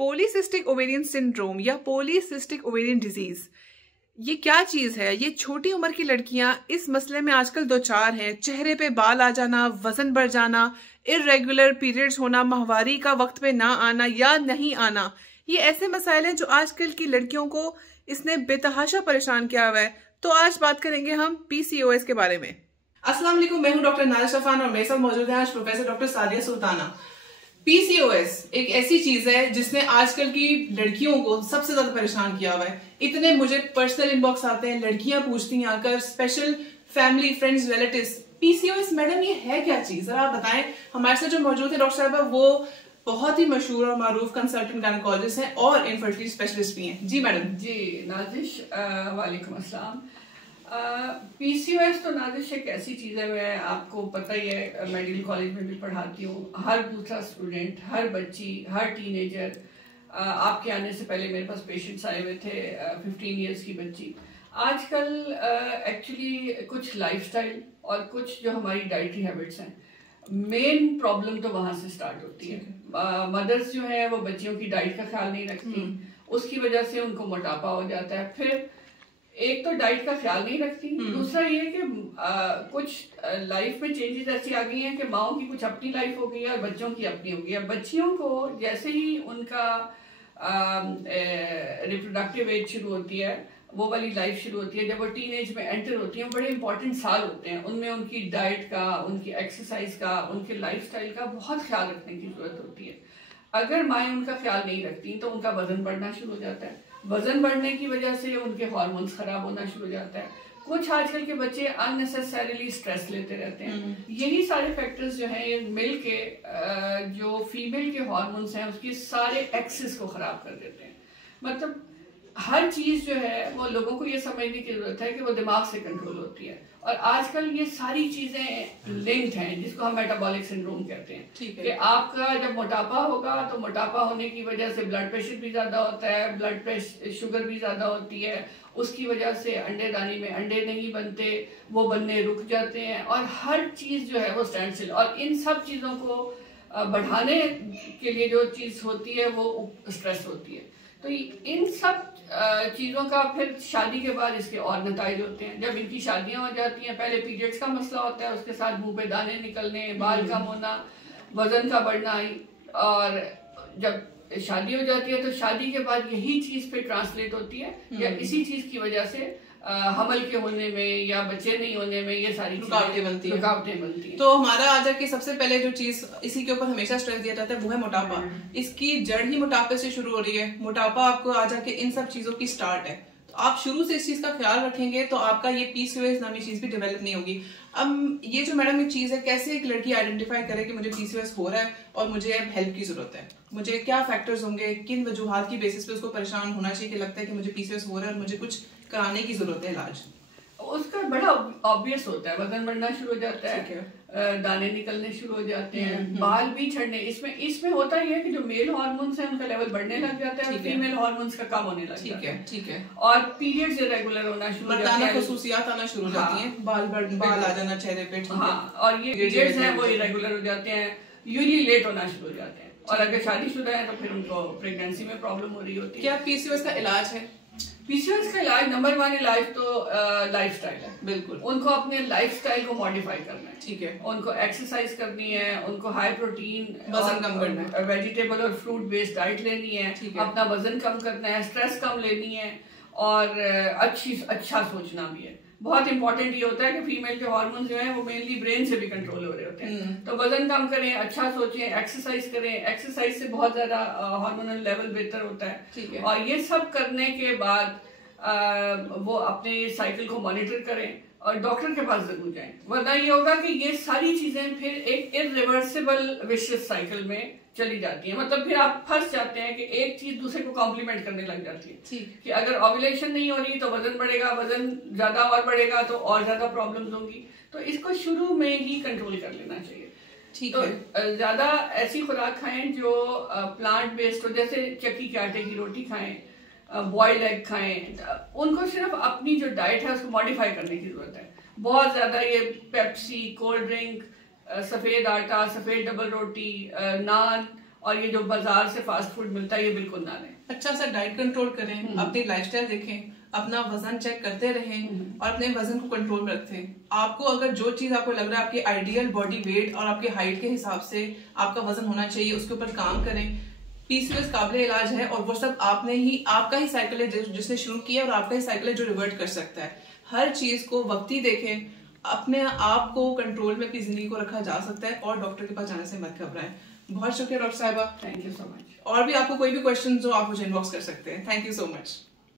Polycystic ovarian syndrome या polycystic ovarian disease, ये क्या चीज है? ये छोटी उम्र की लड़कियां इस मसले में आजकल दो चार हैं। चेहरे पे बाल आ जाना, वजन बढ़ जाना, इरेगुलर पीरियड्स होना, माहवारी का वक्त पे ना आना या नहीं आना, ये ऐसे मसाइल हैं जो आजकल की लड़कियों को इसने बेतहाशा परेशान किया हुआ है। तो आज बात करेंगे हम पीसीओएस के बारे में। अस्सलाम वालेकुम, मैं हूं डॉक्टर नाज़िश अफ़ान और मेरे साथ मौजूद है आज professor doctor Sadia Sultana. PCOS एक ऐसी चीज है जिसने आजकल की लड़कियों को सबसे ज्यादा परेशान किया हुआ है। इतने मुझे पर्सनल इनबॉक्स आते हैं, लड़कियां पूछती हैं आकर, special family friends relatives, PCOS madam ये है क्या चीज, जरा आप बताएं। हमारे साथ जो मौजूद है डॉक्टर साहबा, वो बहुत ही मशहूर और मारूफ कंसल्टेंट गायनेकोलॉजिस्ट हैं और इनफर्टिलिटी स्पेशलिस्ट भी हैं। जी मैडम। जी नाज़िश, वालेकुम अस्सलाम। पीसीओएस तो नाज़िश एक ऐसी चीज़ है, मैं आपको पता ही है, मेडिकल कॉलेज में भी पढ़ाती हूँ। हर दूसरा स्टूडेंट, हर बच्ची, हर टीनेजर, आपके आने से पहले मेरे पास पेशेंट्स आए हुए थे, 15 इयर्स की बच्ची। आजकल एक्चुअली कुछ लाइफस्टाइल और कुछ जो हमारी डाइटरी हैबिट्स हैं, मेन प्रॉब्लम तो वहाँ से स्टार्ट होती है। मदर्स जो है वो बच्चियों की डाइट का ख्याल नहीं रखती, उसकी वजह से उनको मोटापा हो जाता है। फिर एक तो डाइट का ख्याल नहीं रखती, दूसरा ये कि कुछ लाइफ में चेंजेस ऐसी आ गई हैं कि माओ की कुछ अपनी लाइफ हो गई है और बच्चों की अपनी हो गई है। बच्चियों को जैसे ही उनका रिप्रोडक्टिव एज शुरू होती है, वो वाली लाइफ शुरू होती है, जब वो टीन एज में एंटर होती हैं, बड़े इंपॉर्टेंट साल होते हैं। उनमें उनकी डाइट का, उनकी एक्सरसाइज का, उनके लाइफस्टाइल का बहुत ख्याल रखने की जरूरत होती है। अगर माएँ उनका ख्याल नहीं रखती तो उनका वजन बढ़ना शुरू हो जाता है। वजन बढ़ने की वजह से उनके हार्मोन्स खराब होना शुरू हो जाता है। कुछ आजकल के बच्चे अननेसेसरीली स्ट्रेस लेते रहते हैं। यही सारे फैक्टर्स जो हैं, ये मिल के जो फीमेल के हार्मोन्स हैं उसकी सारे एक्सिस को खराब कर देते हैं। मतलब हर चीज जो है वो लोगों को ये समझने की जरूरत है कि वो दिमाग से कंट्रोल होती है। और आजकल ये सारी चीजें लिंक्ड हैं, जिसको हम मेटाबॉलिक सिंड्रोम कहते हैं। ठीक है कि आपका जब मोटापा होगा तो मोटापा होने की वजह से ब्लड प्रेशर भी ज्यादा होता है, ब्लड प्रेशर शुगर भी ज्यादा होती है, उसकी वजह से अंडेदानी में अंडे नहीं बनते, वो बनने रुक जाते हैं, और हर चीज जो है वो स्टैंड स्टिल। और इन सब चीजों को बढ़ाने के लिए जो चीज होती है वो स्ट्रेस होती है। तो इन सब चीज़ों का फिर शादी के बाद इसके और नतीजे होते हैं। जब इनकी शादियां हो जाती हैं, पहले पीरियड्स का मसला होता है, उसके साथ मुंह पे दाने निकलने, बाल कम होना, वजन का बढ़ना, और जब शादी हो जाती है तो शादी के बाद यही चीज़ फिर ट्रांसलेट होती है, या इसी चीज़ की वजह से हमल के होने में या बच्चे नहीं होने में ये सारी रुकावटें बनती हैं। तो हमारा आज की सबसे पहले जो चीज इसी के ऊपर हमेशा स्ट्रेस दिया जाता है वो है मोटापा। इसकी जड़ ही मोटापे से शुरू हो रही है। मोटापा आपको आज के इन सब चीजों की स्टार्ट है। तो आप शुरू से इस चीज का ख्याल रखेंगे तो आपका ये पीसीओएस नामी चीज भी डेवलप नहीं होगी। अब ये जो मैडम एक चीज है, कैसे एक लड़की आइडेंटिफाई करे कि मुझे पीसीओएस हो रहा है और मुझे अब हेल्प की जरूरत है? मुझे क्या फैक्टर्स होंगे, किन वजूहात की बेसिस पे उसको परेशान होना चाहिए कि लगता है कि मुझे पीसीओएस हो रहा है और मुझे कुछ कराने की जरूरत है इलाज? उसका बड़ा ऑब्वियस होता है, वजन बढ़ना शुरू हो जाता है, दाने निकलने शुरू हो जाते हैं, बाल भी झड़ने। इसमें होता ही है कि जो मेल हार्मोन्स हैं उनका लेवल बढ़ने लग जाता है, फीमेल हार्मोन्स का कम होने लग जाता है। ठीक है। और पीरियड्स इरेगुलर होना शुरू हो जाते हैं, खसूसियात आना शुरू हो जाती हैं, बाल आ जाना चेहरे पे। हाँ, और ये पीरियड्स हैं वो इरेगुलर हो जाते हैं, यूजली लेट होना शुरू हो जाते हैं। और अगर शादीशुदा है तो फिर उनको प्रेगनेंसी में प्रॉब्लम हो रही होती है। क्या पीसीओएस का इलाज है? पीसीओएस का इलाज नंबर 1 इलाज तो लाइफस्टाइल है। बिल्कुल, उनको अपने लाइफस्टाइल को मॉडिफाई करना है। ठीक है, उनको एक्सरसाइज करनी है, उनको हाई प्रोटीन, वजन कम करना है, वेजिटेबल और फ्रूट बेस्ड डाइट लेनी है, अपना वजन कम करना है, स्ट्रेस कम लेनी है, और अच्छा सोचना भी है। बहुत इंपॉर्टेंट ये होता है कि फीमेल के हार्मोन्स जो हैं वो मेनली ब्रेन से भी कंट्रोल हो रहे होते हैं। तो वजन कम करें, अच्छा सोचें, एक्सरसाइज करें। एक्सरसाइज से बहुत ज्यादा हार्मोनल लेवल बेहतर होता है। और ये सब करने के बाद वो अपने साइकिल को मॉनिटर करें और डॉक्टर के पास जरूर जाएं, वरना ये होगा कि ये सारी चीजें फिर एक इरिवर्सिबल विशियस साइकिल में चली जाती है। मतलब फिर आप फंस जाते हैं कि एक चीज दूसरे को कॉम्प्लीमेंट करने लग जाती है कि अगर ओव्यूलेशन नहीं हो रही तो वजन बढ़ेगा, वजन ज्यादा और बढ़ेगा तो और ज्यादा प्रॉब्लम्स होंगी। तो इसको शुरू में ही कंट्रोल कर लेना चाहिए। तो ज्यादा ऐसी खुराक खाएं जो प्लांट बेस्ड हो, जैसे चक्की के आटे की रोटी खाएं, बॉइल्ड एग खाएं। उनको सिर्फ अपनी जो डाइट है उसको मॉडिफाई करने की जरूरत है। बहुत ज्यादा ये पेप्सी, कोल्ड ड्रिंक, सफेद आटा, सफेद डबल रोटी, नान और ये जो बाजार से फास्ट फूड मिलता है ये बिल्कुल ना लें। अच्छा सा डाइट कंट्रोल करें, अपनी लाइफस्टाइल देखें, अपना वजन चेक करते रहें और अपने वजन को कंट्रोल में रखें। आपको अगर जो चीज आपको लग रहा है आपकी आइडियल बॉडी वेट और आपके हाइट के हिसाब से आपका वजन होना चाहिए, उसके ऊपर काम करें। पीसीओएस काबिल इलाज है और वो सब आपका ही साइकिल है जिसने शुरू किया और आपका ही साइकिल है जो रिवर्ट कर सकता है। हर चीज को वक्ती देखें, अपने आप को कंट्रोल में अपनी जिंदगी को रखा जा सकता है और डॉक्टर के पास जाने से मत घबराएं। बहुत शुक्रिया डॉक्टर साहिबा, थैंक यू सो मच। और भी आपको कोई भी क्वेश्चन हो आप मुझे इनबॉक्स कर सकते हैं। Thank you so much.